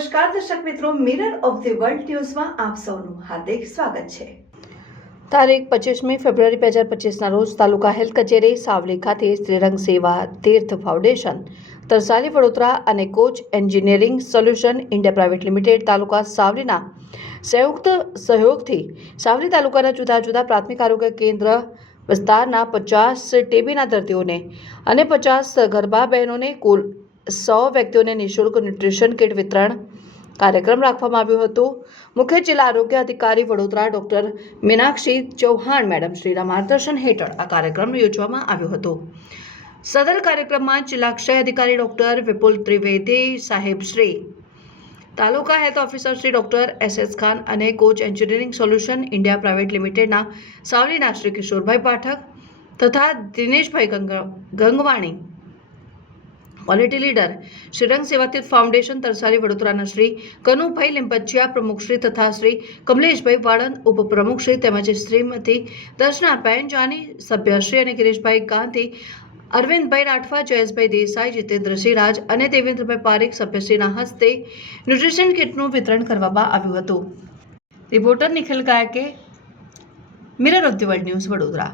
નમસ્કાર દર્શક મિત્રો, મિરર ઓફ ધી વર્લ્ડ ન્યૂઝમાં આપ સૌનું હાર્દિક સ્વાગત છે। તારીખ 25મી ફેબ્રુઆરી 2025ના રોજ તાલુકા હેલ્થ કચેરી સાવલી ખાતે શ્રીરંગ સેવા તીર્થ ફાઉન્ડેશન તરસાલી વડોદરા અને Koch engineering solution India private limited taluka સાવલીના સંયુક્ત સહયોગથી સાવલી તાલુકાના જુદા જુદા પ્રાથમિક આરોગ્ય કેન્દ્ર વિસ્તારના 50 ટીબીના દર્દીઓને અને 50 ગર્ભા બહેનોને કુલ 100 વ્યક્તિઓને નિઃશુલ્ક ન્યુટ્રિશન કિટ વિતરણ કાર્યક્રમ રાખવામાં આવ્યો હતો। મુખ્ય જિલ્લા આરોગ્ય અધિકારી વડોદરા ડોક્ટર મીનાક્ષી ચૌહાણ મેડમ શ્રીના માર્ગદર્શન હેઠળ આ કાર્યક્રમ યોજવામાં આવ્યો હતો। સદર કાર્યક્રમમાં જિલ્લા ક્ષય અધિકારી ડોક્ટર વિપુલ ત્રિવેદી સાહેબ Shri, taluka health officer Shri doctor SS Khan અને Koch engineering solution India private લિમિટેડના સાવલીના શ્રી કિશોરભાઈ પાઠક તથા Dineshbhai Gangwani, quality leader Shrirang Sevatirth foundation Tarsali વડોદરાના શ્રી કનુભાઈ લીંપચિયા પ્રમુખશ્રી તથા શ્રી કમલેશભાઈ વાળંદ ઉપપ્રમુખશ્રી તેમજ શ્રીમતી દર્શનાબેન જાની સભ્યશ્રી અને ગિરીશભાઈ ગાંધી, અરવિંદભાઈ રાઠવા, જયેશભાઈ દેસાઈ, જીતેન્દ્રસિંહ રાજ અને દેવેન્દ્રભાઈ પારેખ સભ્યશ્રીના હસ્તે ન્યુટ્રિશન કિટનું વિતરણ કરવામાં આવ્યું હતું। Reporter Nikhil ગાયકે, mirror of the world news, Vadodara.